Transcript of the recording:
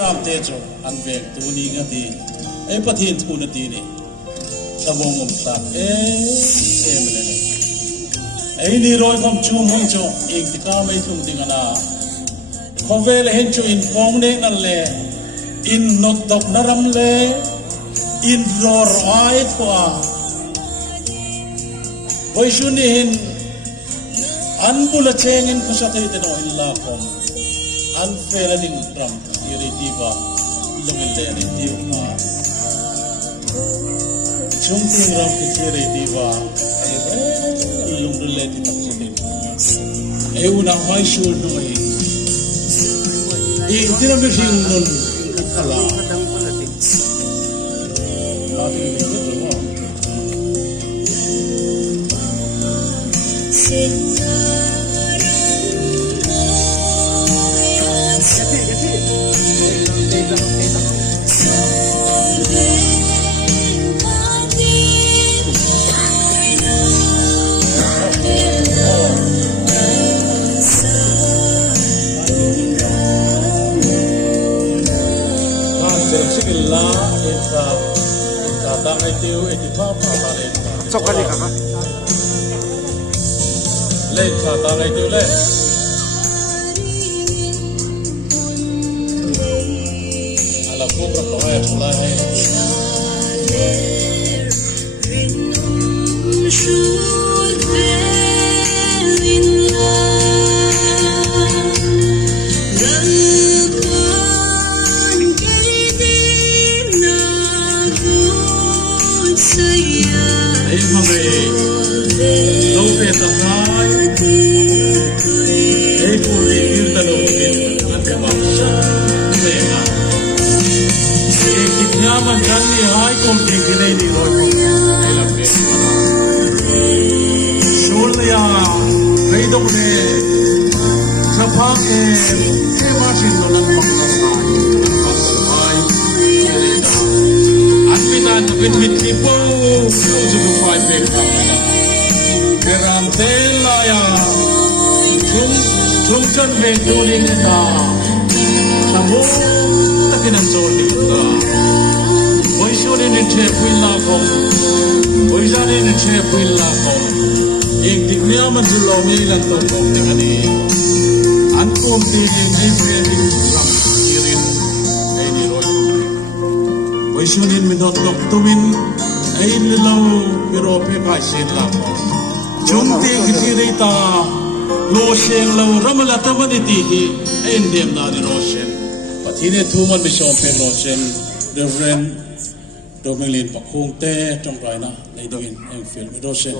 Ram tejo anvek tu ni ngati pathin tu na ti ni sabong sa mele ni roi khom chu hong cho ek dikar mai thung ding ana khovel hen chu in kong ne nal le in not dok naram le in ror ai kwa boy shunin anbula chengin kusakay teno illa kom unfailing ram iritiba lumileritiva chungting ram iritiba lumileti takutin euna high shul noi dinamishing nun kala Sokali kakak. Lên thả ta ngay tiêu lên. Ala phúc ra có ai không lại. Sunin minot nok tumin ay nilaw pero pe kasin lang chunti kitirita losen law ramalata manitihi ay ndem na ni losen patine tuman bishop pe losen Reverend Domelin Pakhong te tong raina nei doin en film losen